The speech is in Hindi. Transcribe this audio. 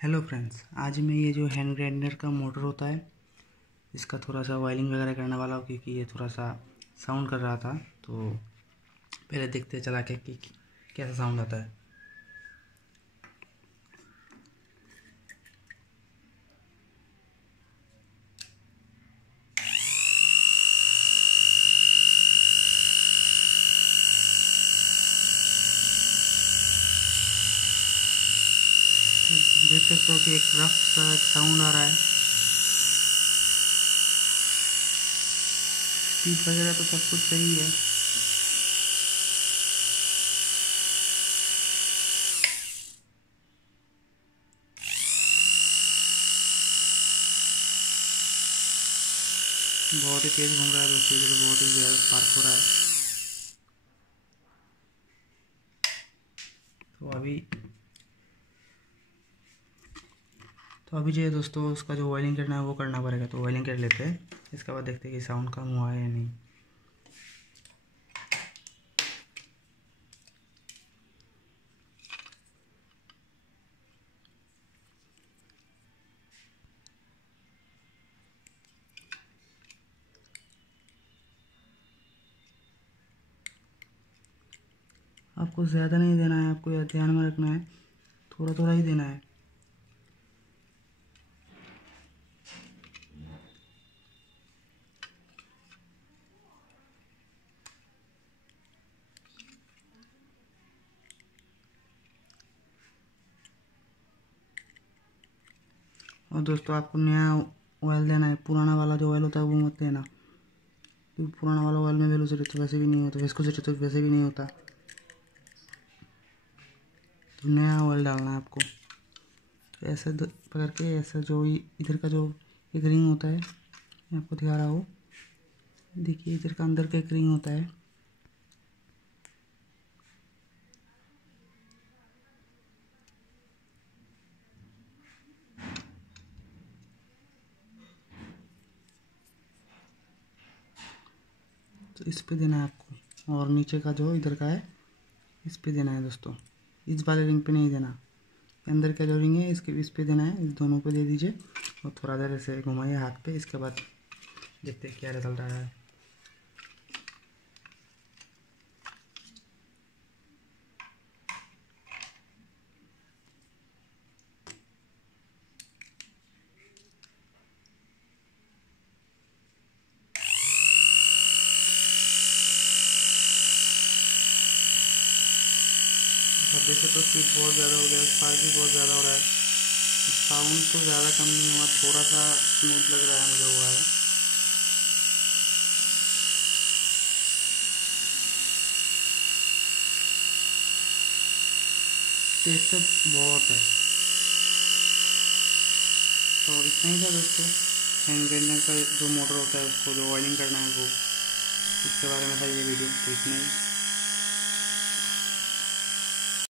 हेलो फ्रेंड्स, आज मैं ये जो हैंड ग्राइंडर का मोटर होता है इसका थोड़ा सा वायरिंग वगैरह करने वाला हूँ, क्योंकि ये थोड़ा सा साउंड कर रहा था। तो पहले देखते चला के कि कैसा साउंड आता है। देख सकते हो कि एक रफ सा एक साउंड आ रहा है। स्पीड वगैरह तो सब कुछ सही है। बहुत ही तेज घूम रहा है दोस्तों, इधर बहुत ही ज़्यादा स्पार्क हो रहा है। तो अभी जो है दोस्तों, उसका जो वायरिंग करना है वो करना पड़ेगा। तो वायरिंग कर लेते हैं, इसके बाद देखते हैं कि साउंड कम हुआ है या नहीं। आपको ज़्यादा नहीं देना है, आपको यह ध्यान में रखना है, थोड़ा थोड़ा ही देना है। और दोस्तों, आपको नया ऑयल देना है, पुराना वाला जो ऑयल होता है वो मत देना, क्योंकि पुराना वाला ऑयल में वेलोसिटी तो वैसे भी नहीं होता, विस्कोसिटी तो वैसे भी नहीं होता। तो नया ऑयल डालना है आपको। तो ऐसे पकड़ के, ऐसा जो इधर का जो एक रिंग होता है, मैं आपको दिखा रहा हूँ, देखिए इधर का अंदर का एक रिंग होता है। तो इस पे देना है आपको, और नीचे का जो इधर का है इस पे देना है दोस्तों। इस वाले रिंग पे नहीं देना, अंदर का जो रिंग है इसके इस पे देना है। इस दोनों पे दे दीजिए और थोड़ा देर ऐसे घुमाइए हाथ पे। इसके बाद देखते हैं क्या रिजल्ट रहा है। अब देखे तो स्पीड बहुत ज़्यादा हो गया, स्पार्क भी बहुत ज़्यादा हो रहा है। साउंड तो ज़्यादा कम नहीं हुआ, थोड़ा सा स्मूथ लग रहा है मुझे हुआ है। टेस्ट बहुत है। तो इतना ही था दोस्तों, हैंड ग्राइंडर का जो मोटर होता है उसको जो वायरिंग करना है वो, इसके बारे में था ये वीडियो। तो इतना ही।